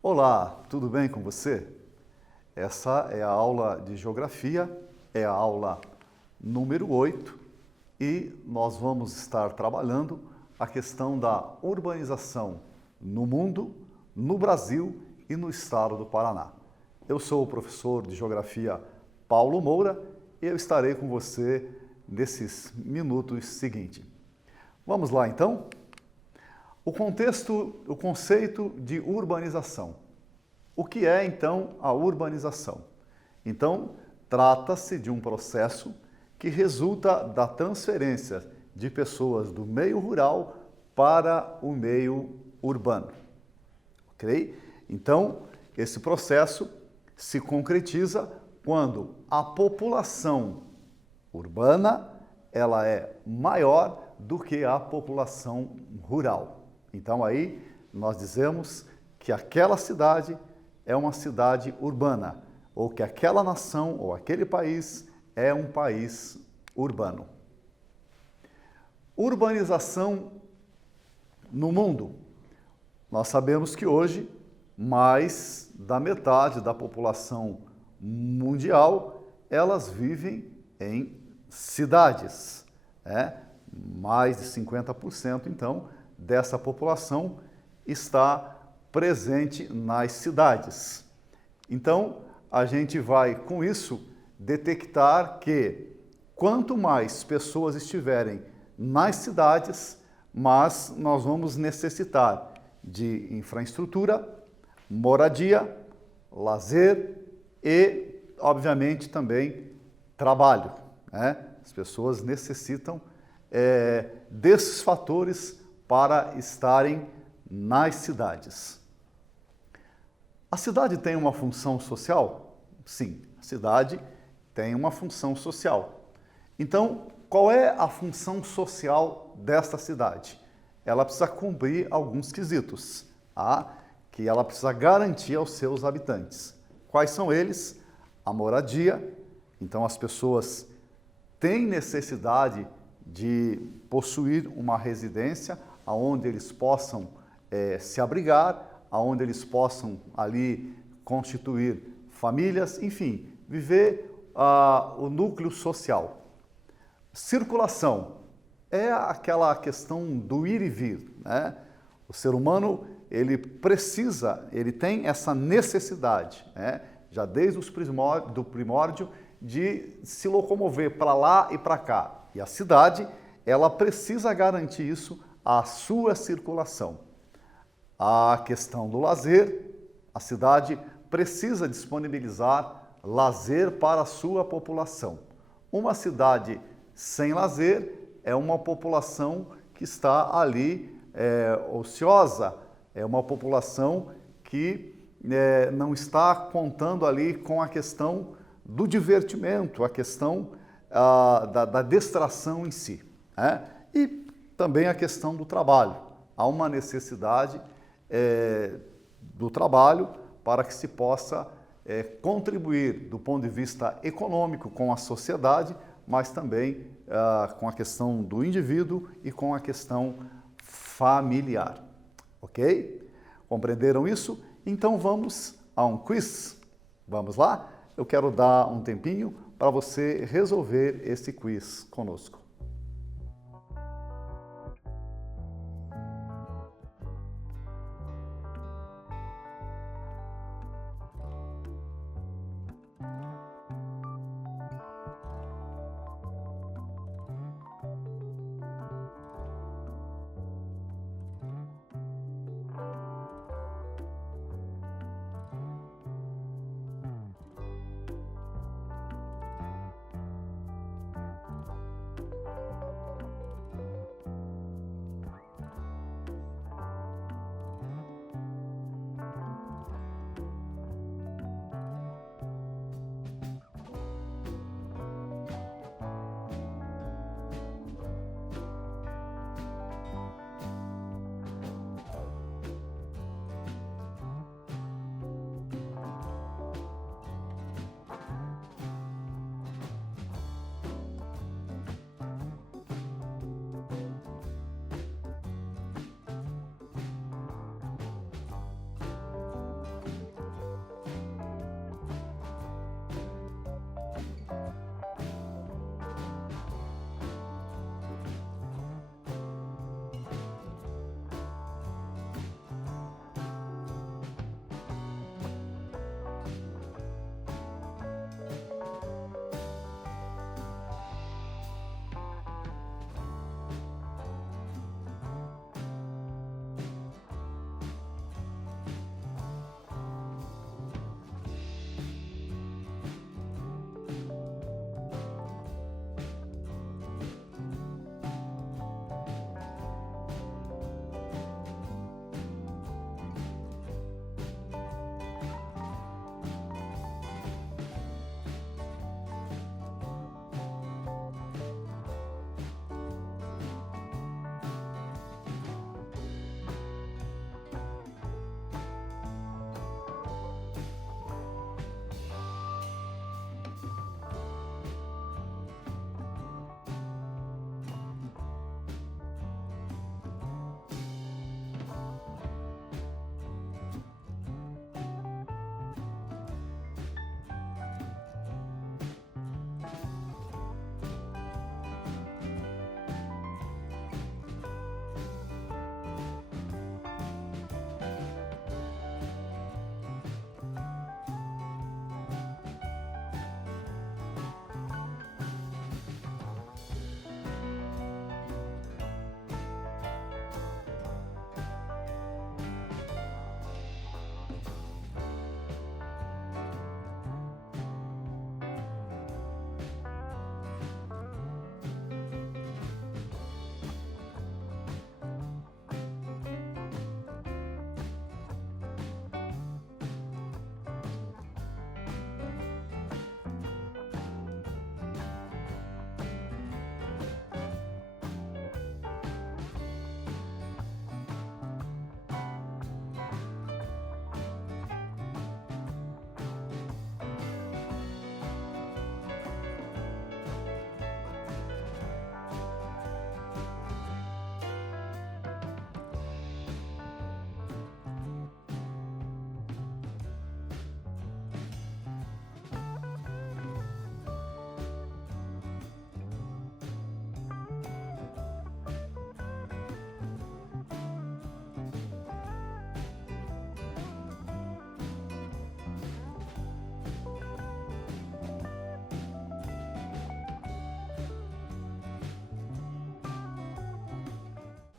Olá, tudo bem com você? Essa é a aula de Geografia, é a aula número 8 e nós vamos estar trabalhando a questão da urbanização no mundo, no Brasil e no estado do Paraná. Eu sou o professor de Geografia Paulo Moura e eu estarei com você nesses minutos seguintes. Vamos lá então? O conceito de urbanização. O que é então a urbanização? Então, trata-se de um processo que resulta da transferência de pessoas do meio rural para o meio urbano. Ok? Então, esse processo se concretiza quando a população urbana ela é maior do que a população rural. Então aí nós dizemos que aquela cidade é uma cidade urbana, ou que aquela nação ou aquele país é um país urbano. Urbanização no mundo. Nós sabemos que hoje mais da metade da população mundial elas vivem em cidades, mais de 50% então dessa população está presente nas cidades. Então, a gente vai, com isso, detectar que quanto mais pessoas estiverem nas cidades, mais nós vamos necessitar de infraestrutura, moradia, lazer e, obviamente, também trabalho. As pessoas necessitam desses fatores para estarem nas cidades. A cidade tem uma função social? Sim, a cidade tem uma função social. Então, qual é a função social desta cidade? Ela precisa cumprir alguns quesitos, que ela precisa garantir aos seus habitantes. Quais são eles? A moradia. Então, as pessoas têm necessidade de possuir uma residência onde eles possam se abrigar, onde eles possam ali constituir famílias, enfim, viver o núcleo social. Circulação é aquela questão do ir e vir, O ser humano, ele tem essa necessidade, já desde do primórdio, de se locomover para lá e para cá. E a cidade, ela precisa garantir isso, a sua circulação. A questão do lazer, a cidade precisa disponibilizar lazer para a sua população. Uma cidade sem lazer é uma população que está ali ociosa, é uma população que não está contando ali com a questão do divertimento, a questão da distração em si. E também a questão do trabalho. Há uma necessidade do trabalho para que se possa contribuir do ponto de vista econômico com a sociedade, mas também com a questão do indivíduo e com a questão familiar. Ok? Compreenderam isso? Então vamos a um quiz. Vamos lá? Eu quero dar um tempinho para você resolver esse quiz conosco.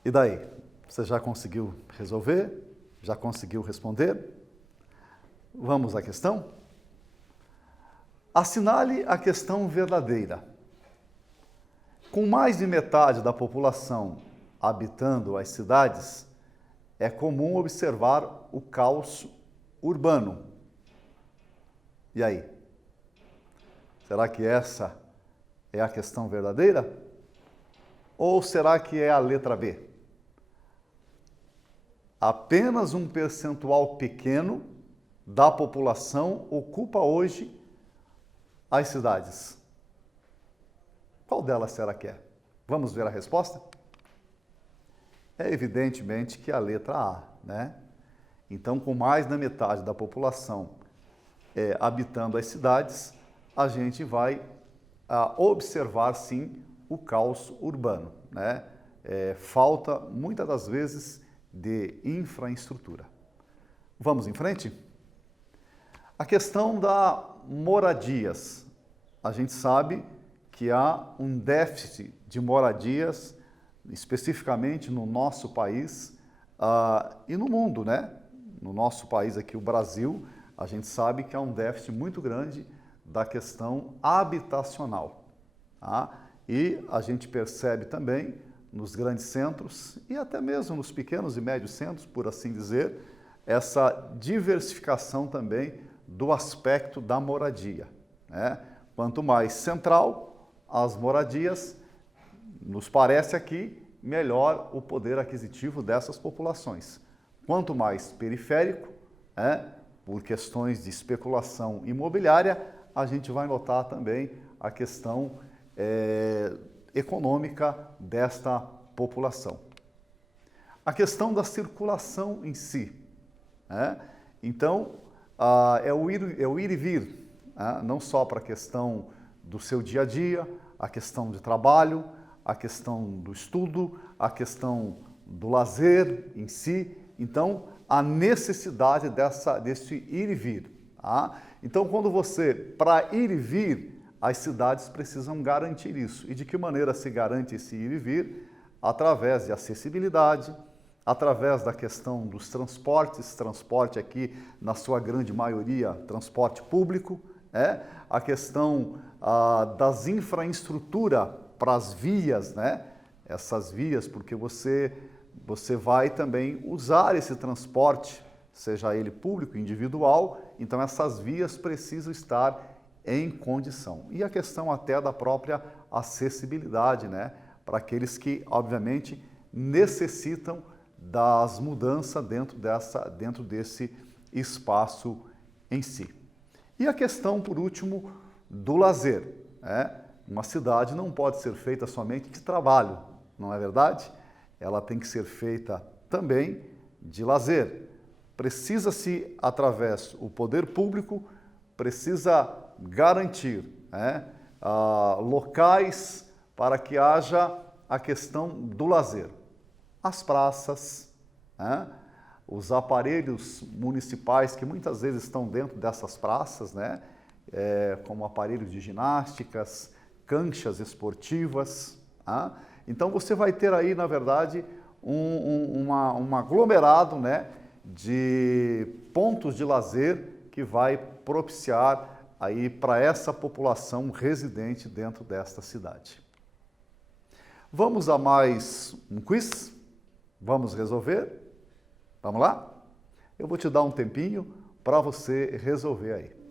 E daí? Você já conseguiu resolver? Já conseguiu responder? Vamos à questão? Assinale a questão verdadeira. Com mais de metade da população habitando as cidades, é comum observar o caos urbano. E aí? Será que essa é a questão verdadeira? Ou será que é a letra B? Apenas um percentual pequeno da população ocupa hoje as cidades. Qual delas será que é? Vamos ver a resposta? É evidentemente que a letra A, né? Então, com mais da metade da população habitando as cidades, a gente vai observar, sim, o caos urbano, né? Falta, muitas das vezes, de infraestrutura. Vamos em frente? A questão da moradias. A gente sabe que há um déficit de moradias, especificamente no nosso país e no mundo, né? No nosso país aqui, o Brasil, a gente sabe que há um déficit muito grande da questão habitacional. Tá? E a gente percebe também nos grandes centros e até mesmo nos pequenos e médios centros, por assim dizer, essa diversificação também do aspecto da moradia, né? Quanto mais central as moradias, nos parece aqui, melhor o poder aquisitivo dessas populações. Quanto mais periférico, por questões de especulação imobiliária, a gente vai notar também a questão econômica desta população. A questão da circulação em si. Então, é o ir e vir, não só para a questão do seu dia a dia, a questão de trabalho, a questão do estudo, a questão do lazer em si. Então, a necessidade desse ir e vir. Tá? Então, para ir e vir, as cidades precisam garantir isso. E de que maneira se garante esse ir e vir? Através de acessibilidade, através da questão dos transportes, transporte aqui, na sua grande maioria, transporte público, a questão das infraestrutura para as vias, né? Essas vias, porque você vai também usar esse transporte, seja ele público, individual, então essas vias precisam estar em condição. E a questão até da própria acessibilidade, né? Para aqueles que, obviamente, necessitam das mudanças dentro desse espaço em si. E a questão, por último, do lazer. Uma cidade não pode ser feita somente de trabalho, não é verdade? Ela tem que ser feita também de lazer. Precisa-se, através do poder público, precisa garantir locais para que haja a questão do lazer. As praças, os aparelhos municipais que muitas vezes estão dentro dessas praças, como aparelhos de ginásticas, canchas esportivas. Então você vai ter aí, na verdade, um aglomerado de pontos de lazer que vai propiciar aí para essa população residente dentro desta cidade. Vamos a mais um quiz? Vamos resolver? Vamos lá? Eu vou te dar um tempinho para você resolver aí.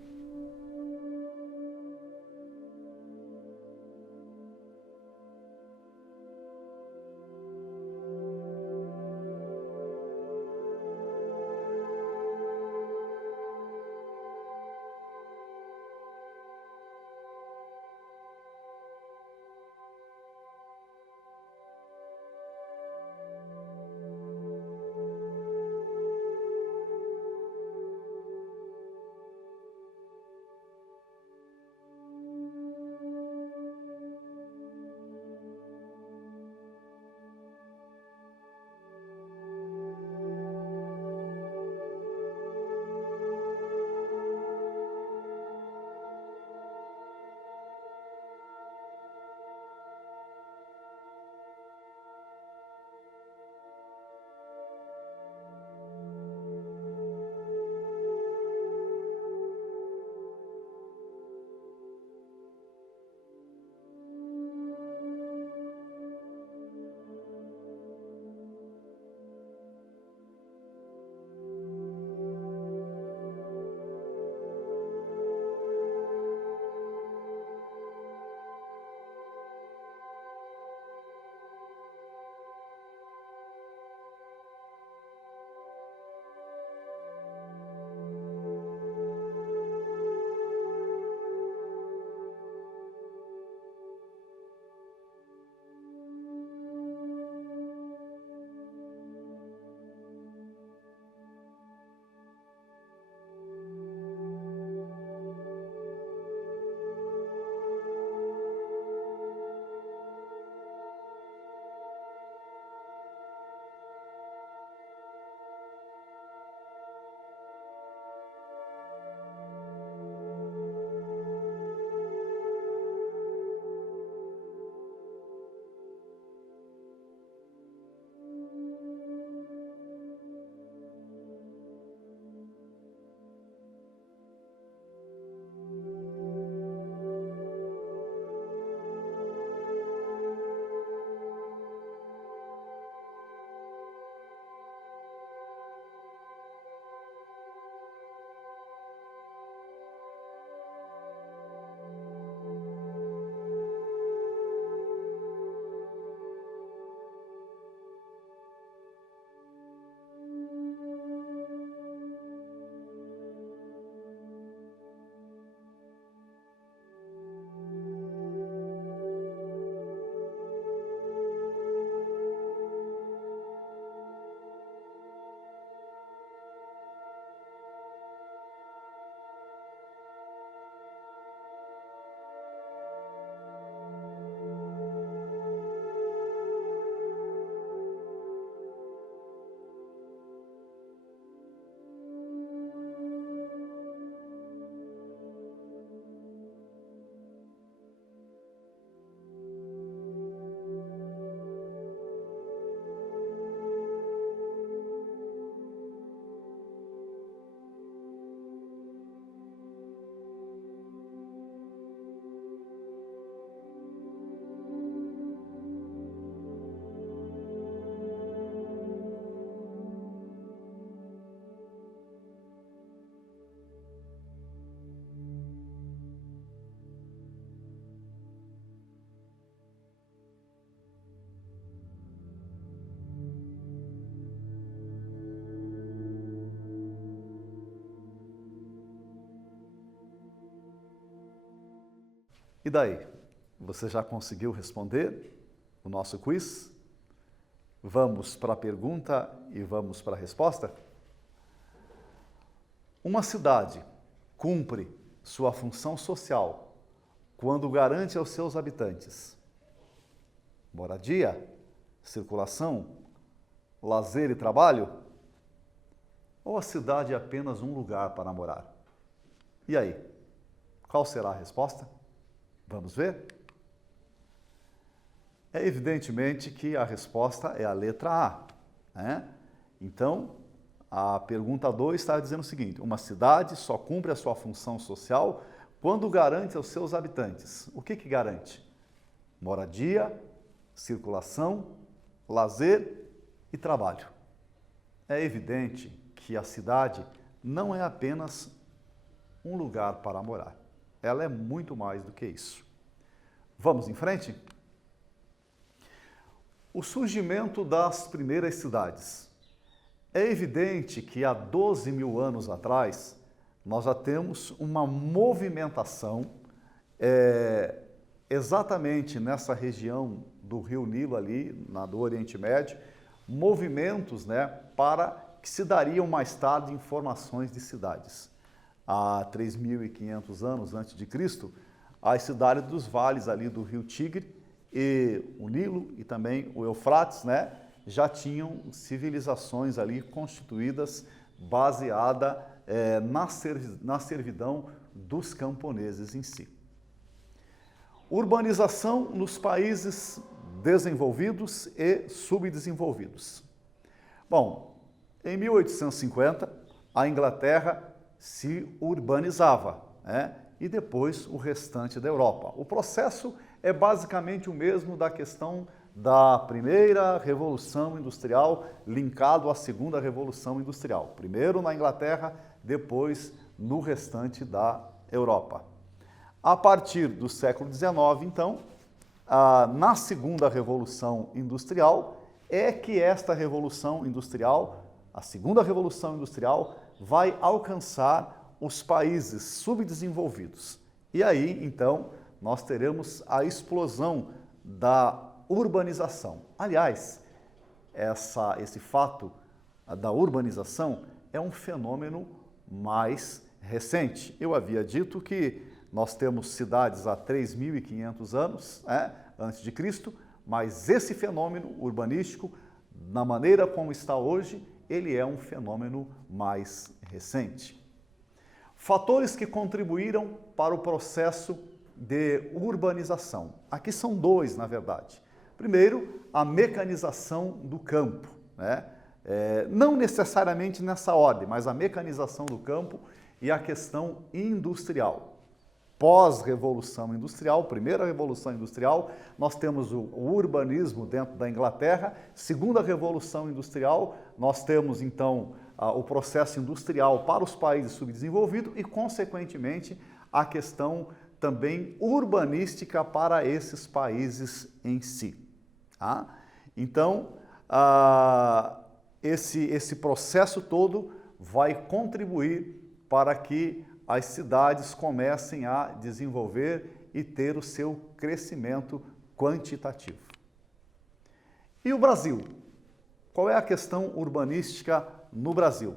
E daí? Você já conseguiu responder o nosso quiz? Vamos para a pergunta e vamos para a resposta? Uma cidade cumpre sua função social quando garante aos seus habitantes moradia, circulação, lazer e trabalho? Ou a cidade é apenas um lugar para morar? E aí, qual será a resposta? Vamos ver? É evidentemente que a resposta é a letra A, né? Então, a pergunta 2 está dizendo o seguinte: uma cidade só cumpre a sua função social quando garante aos seus habitantes. O que garante? Moradia, circulação, lazer e trabalho. É evidente que a cidade não é apenas um lugar para morar. Ela é muito mais do que isso. Vamos em frente? O surgimento das primeiras cidades. É evidente que há 12 mil anos atrás, nós já temos uma movimentação exatamente nessa região do Rio Nilo ali, do Oriente Médio, movimentos, né, para que se dariam mais tarde informações de cidades. Há 3.500 anos antes de Cristo, as cidades dos vales ali do Rio Tigre e o Nilo e também o Eufrates, né, já tinham civilizações ali constituídas baseada na servidão dos camponeses em si. Urbanização nos países desenvolvidos e subdesenvolvidos. Bom, em 1850, a Inglaterra se urbanizava, né? E depois o restante da Europa. O processo é basicamente o mesmo da questão da primeira Revolução Industrial linkado à segunda Revolução Industrial. Primeiro na Inglaterra, depois no restante da Europa. A partir do século XIX, então, na segunda Revolução Industrial, é que esta Revolução Industrial, a segunda Revolução Industrial, vai alcançar os países subdesenvolvidos. E aí, então, nós teremos a explosão da urbanização. Aliás, esse fato da urbanização é um fenômeno mais recente. Eu havia dito que nós temos cidades há 3.500 anos, antes de Cristo, mas esse fenômeno urbanístico, na maneira como está hoje, ele é um fenômeno mais recente. Fatores que contribuíram para o processo de urbanização. Aqui são dois, na verdade. Primeiro, a mecanização do campo, né? Não necessariamente nessa ordem, mas a mecanização do campo e a questão industrial. Pós-revolução industrial, primeira revolução industrial, nós temos o urbanismo dentro da Inglaterra. Segunda revolução industrial, nós temos então o processo industrial para os países subdesenvolvidos e, consequentemente, a questão também urbanística para esses países em si. Tá? Então, esse processo todo vai contribuir para que as cidades comecem a desenvolver e ter o seu crescimento quantitativo. E o Brasil? Qual é a questão urbanística no Brasil?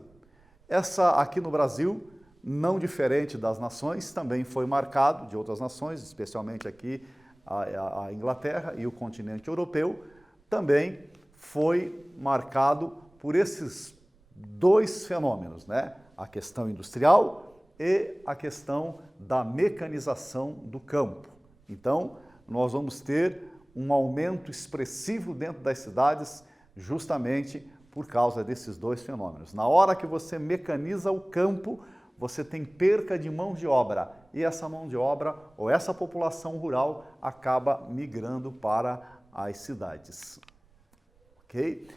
Aqui no Brasil, não diferente das nações, também foi marcado, de outras nações, especialmente aqui a Inglaterra e o continente europeu, também foi marcado por esses dois fenômenos, né? A questão industrial e a questão da mecanização do campo. Então, nós vamos ter um aumento expressivo dentro das cidades justamente por causa desses dois fenômenos. Na hora que você mecaniza o campo, você tem perca de mão de obra e essa mão de obra ou essa população rural acaba migrando para as cidades. Ok?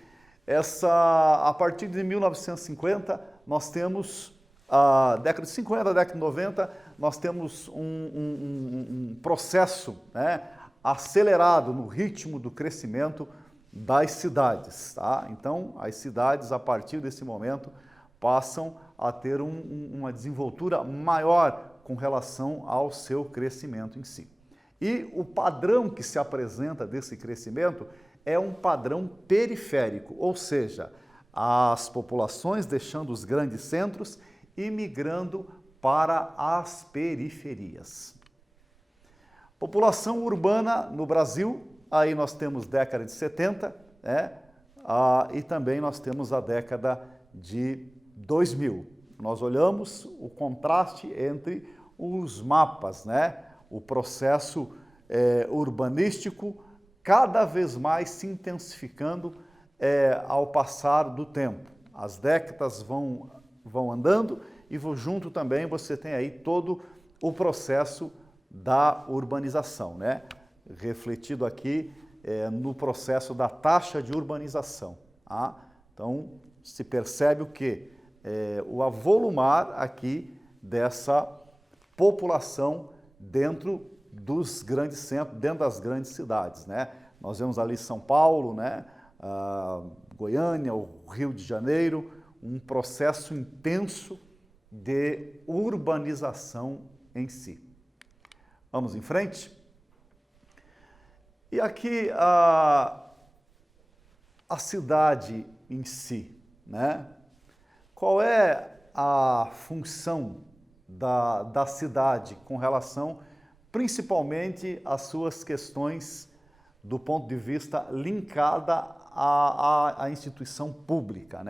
A partir de 1950, nós temos a década de 50, década de 90, nós temos um processo, né, acelerado no ritmo do crescimento das cidades. Tá? Então, as cidades, a partir desse momento, passam a ter uma desenvoltura maior com relação ao seu crescimento em si. E o padrão que se apresenta desse crescimento é um padrão periférico, ou seja, as populações deixando os grandes centros e migrando para as periferias. População urbana no Brasil, aí nós temos década de 70, e também nós temos a década de 2000. Nós olhamos o contraste entre os mapas, o processo urbanístico cada vez mais se intensificando ao passar do tempo. As décadas vão andando e junto também você tem aí todo o processo da urbanização, refletido aqui no processo da taxa de urbanização. Tá? Então, se percebe o quê? O avolumar aqui dessa população dentro dos grandes centros, dentro das grandes cidades. Nós vemos ali São Paulo, Goiânia, o Rio de Janeiro, um processo intenso de urbanização em si. Vamos em frente? E aqui a cidade em si, Qual é a função da cidade com relação, principalmente, às suas questões do ponto de vista linkada à instituição pública,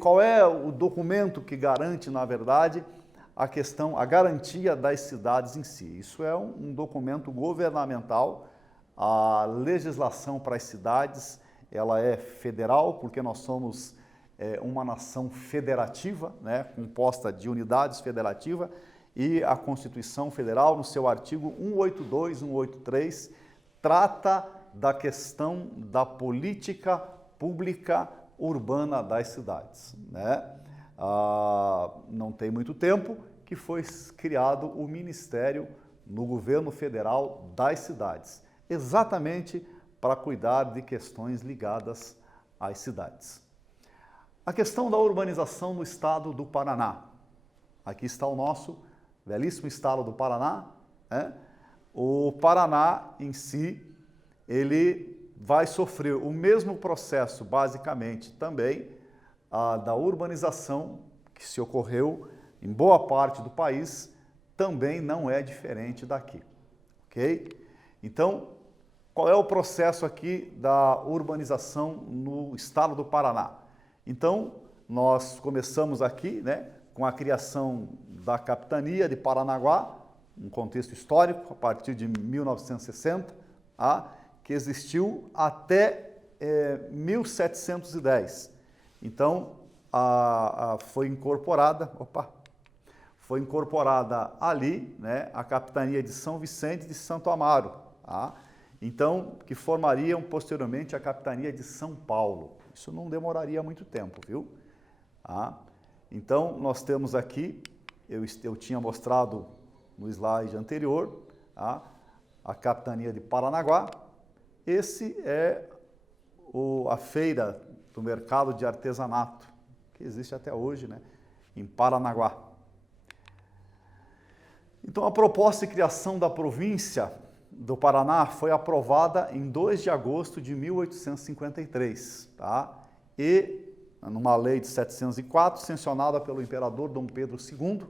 Qual é o documento que garante, na verdade, a garantia das cidades em si? Isso é um documento governamental. A legislação para as cidades, ela é federal, porque nós somos uma nação federativa, composta de unidades federativas, e a Constituição Federal, no seu artigo 182, 183, trata da questão da política pública urbana das cidades. Não tem muito tempo que foi criado o Ministério no governo federal das cidades, exatamente para cuidar de questões ligadas às cidades. A questão da urbanização no estado do Paraná. Aqui está o nosso belíssimo estado do Paraná. O Paraná em si, ele vai sofrer o mesmo processo, basicamente, também, da urbanização que se ocorreu em boa parte do país, também não é diferente daqui, ok? Então, qual é o processo aqui da urbanização no estado do Paraná? Então, nós começamos aqui, com a criação da capitania de Paranaguá, um contexto histórico, a partir de 1960, que existiu até 1710. Então, foi incorporada ali, a capitania de São Vicente e de Santo Amaro, então, que formariam posteriormente a capitania de São Paulo. Isso não demoraria muito tempo, viu? Então, nós temos aqui, eu tinha mostrado no slide anterior, a capitania de Paranaguá. Esse é a feira do mercado de artesanato, que existe até hoje, em Paranaguá. Então, a proposta de criação da província do Paraná foi aprovada em 2 de agosto de 1853, E, numa lei de 704, sancionada pelo imperador Dom Pedro II,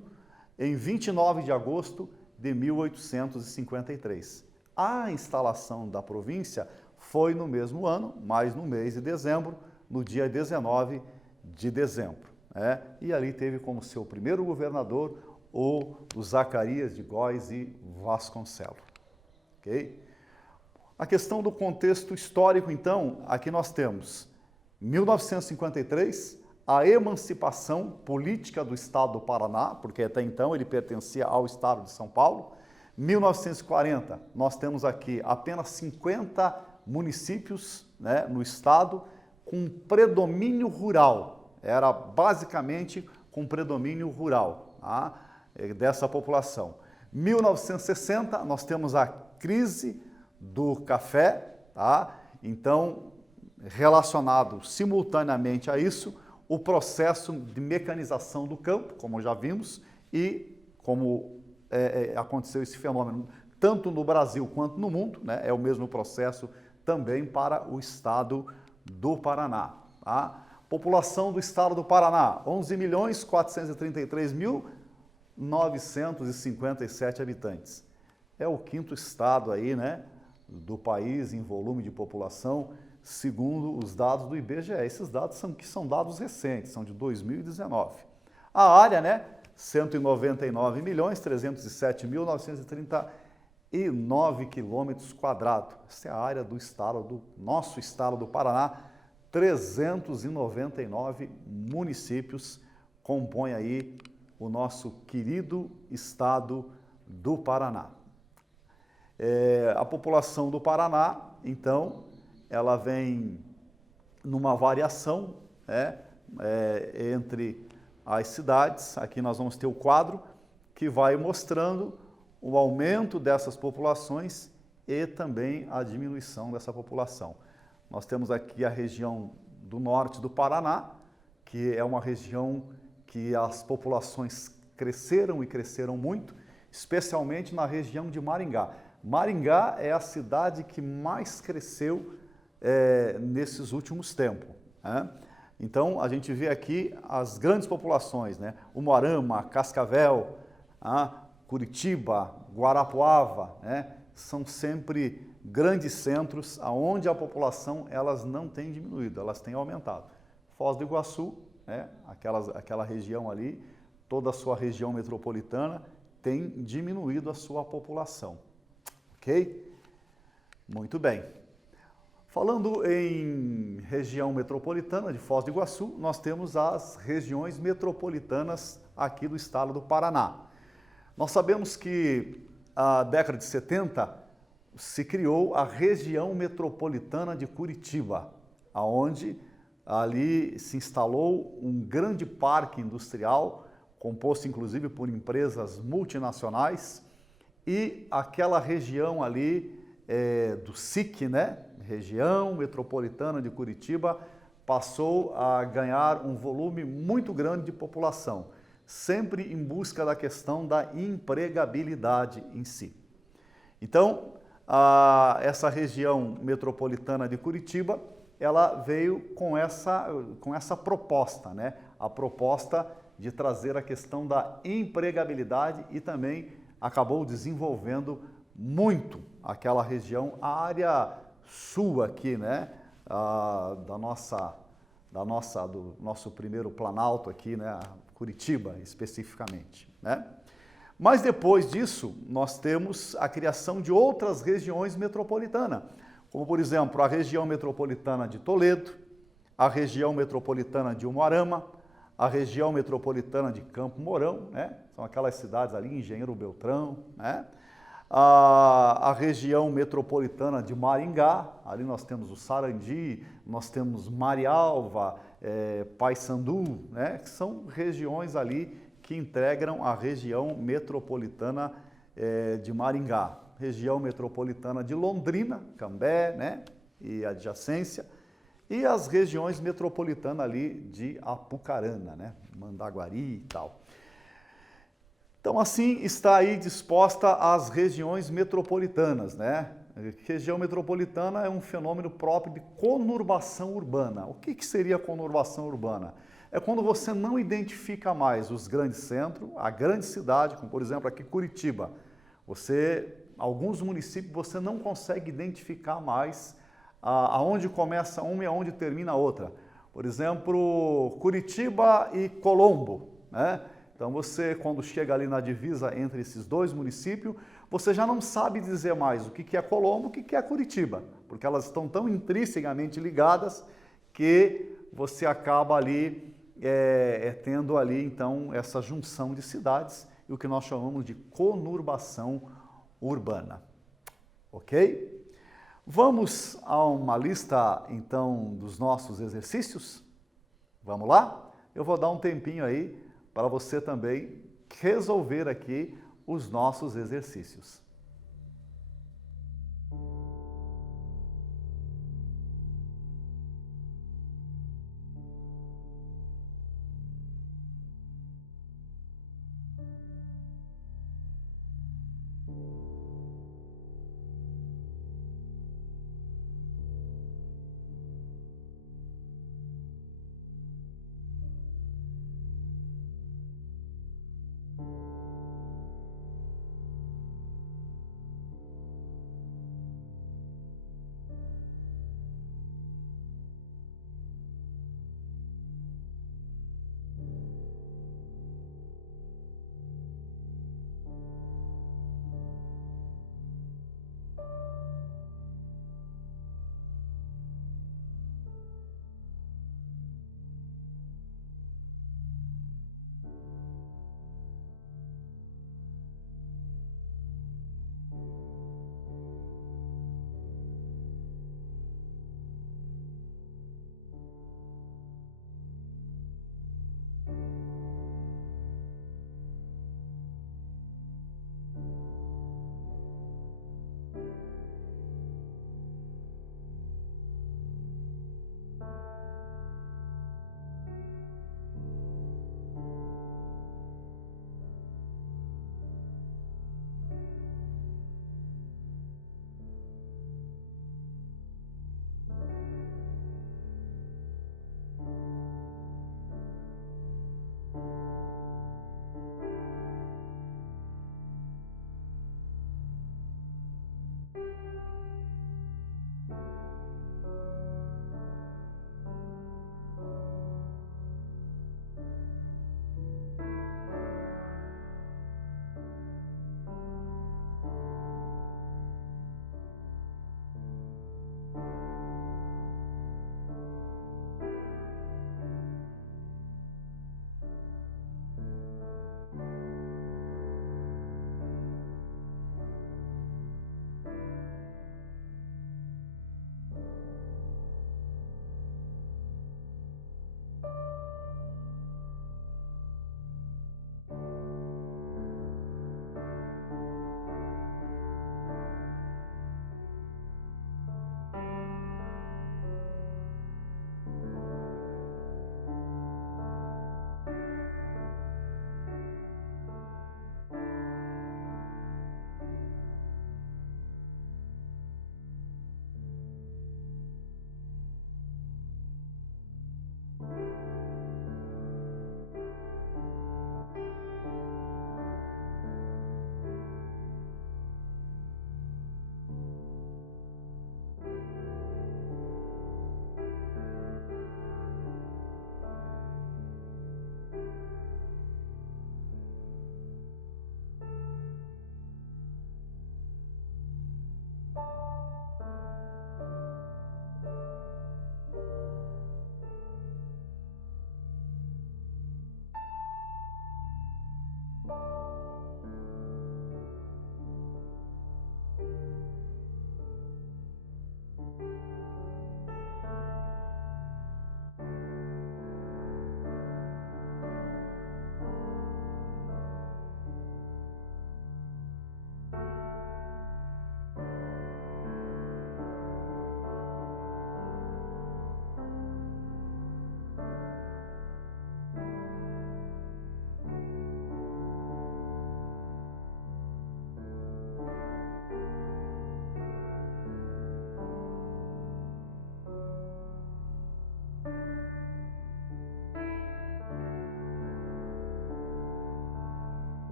em 29 de agosto de 1853. A instalação da província foi no mesmo ano, mas no mês de dezembro, no dia 19 de dezembro. E ali teve como seu primeiro governador o Zacarias de Góes e Vasconcelos. Okay? A questão do contexto histórico, então, aqui nós temos 1953, a emancipação política do estado do Paraná, porque até então ele pertencia ao estado de São Paulo. 1940, nós temos aqui apenas 50 municípios no estado com predomínio rural. Era basicamente com predomínio rural dessa população. 1960, nós temos a crise do café, Então, relacionado simultaneamente a isso, o processo de mecanização do campo, como já vimos, e como aconteceu esse fenômeno tanto no Brasil quanto no mundo, né? É o mesmo processo também para o estado do Paraná. Tá? População do estado do Paraná, 11.433.957 habitantes. É o quinto estado aí, né, do país em volume de população, segundo os dados do IBGE. Esses dados são dados recentes, são de 2019. A área, né, 199.307.939 quilômetros quadrados. Essa é a área do estado, do nosso estado do Paraná. 399 municípios compõem aí o nosso querido estado do Paraná. A população do Paraná, então, ela vem numa variação, né, entre as cidades. Aqui nós vamos ter o quadro que vai mostrando o aumento dessas populações e também a diminuição dessa população. Nós temos aqui a região do norte do Paraná, que é uma região que as populações cresceram e cresceram muito, especialmente na região de Maringá. Maringá é a cidade que mais cresceu nesses últimos tempos, né? Então, a gente vê aqui as grandes populações, né? Umuarama, Cascavel, Curitiba, Guarapuava, né? São sempre grandes centros onde a população elas não tem diminuído, elas têm aumentado. Foz do Iguaçu, né? Aquela região ali, toda a sua região metropolitana tem diminuído a sua população. Ok? Muito bem. Falando em região metropolitana de Foz do Iguaçu, nós temos as regiões metropolitanas aqui do estado do Paraná. Nós sabemos que na década de 70 se criou a região metropolitana de Curitiba, onde ali se instalou um grande parque industrial, composto inclusive por empresas multinacionais, e aquela região ali do SIC, né? Região Metropolitana de Curitiba, passou a ganhar um volume muito grande de população, sempre em busca da questão da empregabilidade em si. Então, essa região metropolitana de Curitiba, ela veio com essa proposta, né? A proposta de trazer a questão da empregabilidade e também acabou desenvolvendo muito aquela região, a área sul aqui, né, do nosso primeiro planalto aqui, né, Curitiba especificamente, né. Mas depois disso, nós temos a criação de outras regiões metropolitanas, como por exemplo, a região metropolitana de Toledo, a região metropolitana de Umuarama, a região metropolitana de Campo Mourão, né, são aquelas cidades ali, Engenheiro Beltrão, né, a região metropolitana de Maringá, ali nós temos o Sarandi, nós temos Marialva, Paissandu, né, que são regiões ali que integram a região metropolitana de Maringá. Região metropolitana de Londrina, Cambé, né, e adjacência, e as regiões metropolitanas ali de Apucarana, né, Mandaguari e tal. Então, assim, está aí disposta as regiões metropolitanas, né? Região metropolitana é um fenômeno próprio de conurbação urbana. O que seria conurbação urbana? É quando você não identifica mais os grandes centros, a grande cidade, como por exemplo aqui Curitiba. Alguns municípios você não consegue identificar mais aonde começa uma e aonde termina a outra. Por exemplo, Curitiba e Colombo, né? Então você, quando chega ali na divisa entre esses dois municípios, você já não sabe dizer mais o que é Colombo, o que é Curitiba, porque elas estão tão intrinsecamente ligadas que você acaba ali tendo ali então essa junção de cidades e o que nós chamamos de conurbação urbana. Ok? Vamos a uma lista então dos nossos exercícios? Vamos lá? Eu vou dar um tempinho aí para você também resolver aqui os nossos exercícios.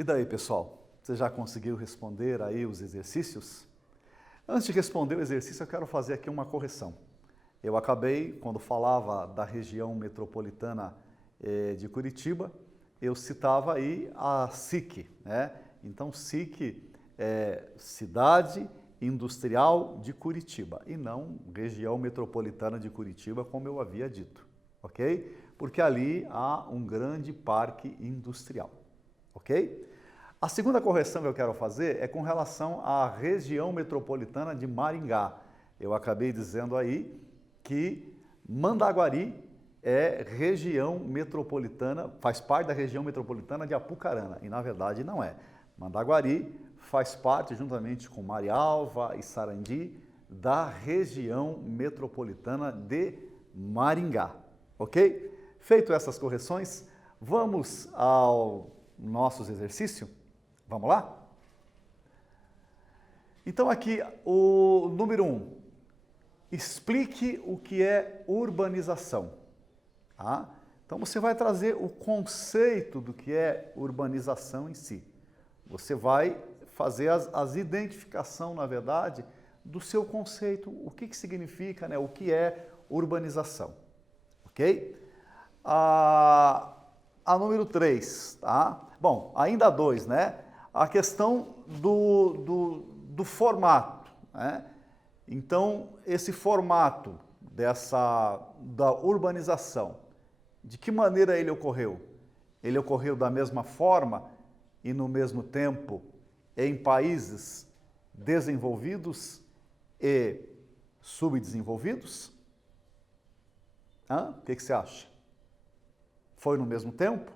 E daí, pessoal? Você já conseguiu responder aí os exercícios? Antes de responder o exercício, eu quero fazer aqui uma correção. Eu acabei, quando falava da região metropolitana de Curitiba, eu citava aí a SIC, né? Então, SIC é Cidade Industrial de Curitiba e não região metropolitana de Curitiba, como eu havia dito, ok? Porque ali há um grande parque industrial, ok? A segunda correção que eu quero fazer é com relação à região metropolitana de Maringá. Eu acabei dizendo aí que Mandaguari é região metropolitana, faz parte da região metropolitana de Apucarana, e na verdade não é. Mandaguari faz parte, juntamente com Marialva e Sarandi, da região metropolitana de Maringá, ok? Feito essas correções, vamos ao nosso exercício? Vamos lá? Então aqui, o número 1, explique o que é urbanização. Tá? Então você vai trazer o conceito do que é urbanização em si. Você vai fazer as identificação, na verdade, do seu conceito, o que significa, né? O que é urbanização, ok? A número 3, tá? Bom, ainda a 2, né? A questão do formato, né? Então, esse formato da urbanização, de que maneira ele ocorreu? Ele ocorreu da mesma forma e no mesmo tempo em países desenvolvidos e subdesenvolvidos? O que você acha? Foi no mesmo tempo?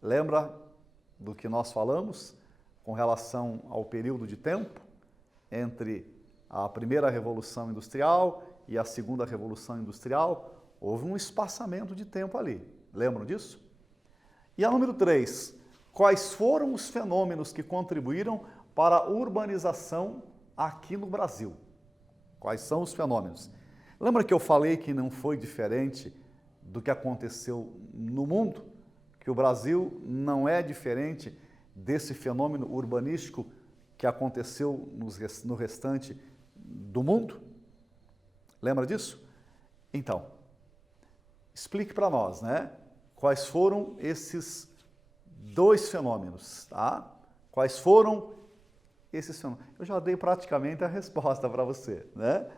Lembra do que nós falamos com relação ao período de tempo entre a primeira Revolução Industrial e a segunda Revolução Industrial? Houve um espaçamento de tempo ali. Lembram disso? E a número 3, quais foram os fenômenos que contribuíram para a urbanização aqui no Brasil? Quais são os fenômenos? Lembra que eu falei que não foi diferente do que aconteceu no mundo? Que o Brasil não é diferente desse fenômeno urbanístico que aconteceu no restante do mundo? Lembra disso? Então, explique para nós, né? Quais foram esses dois fenômenos, tá? Quais foram esses fenômenos? Eu já dei praticamente a resposta para você, né?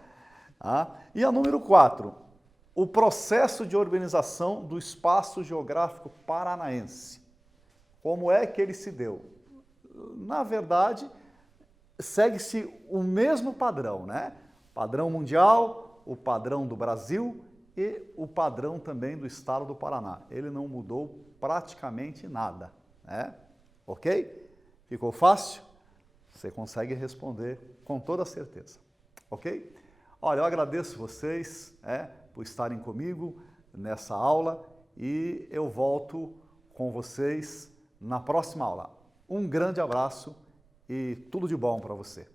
E a número 4, o processo de urbanização do espaço geográfico paranaense. Como é que ele se deu? Na verdade, segue-se o mesmo padrão, né? Padrão mundial, o padrão do Brasil e o padrão também do estado do Paraná. Ele não mudou praticamente nada, né? Ok? Ficou fácil? Você consegue responder com toda certeza, ok? Olha, eu agradeço vocês por estarem comigo nessa aula e eu volto com vocês na próxima aula. Um grande abraço e tudo de bom para você.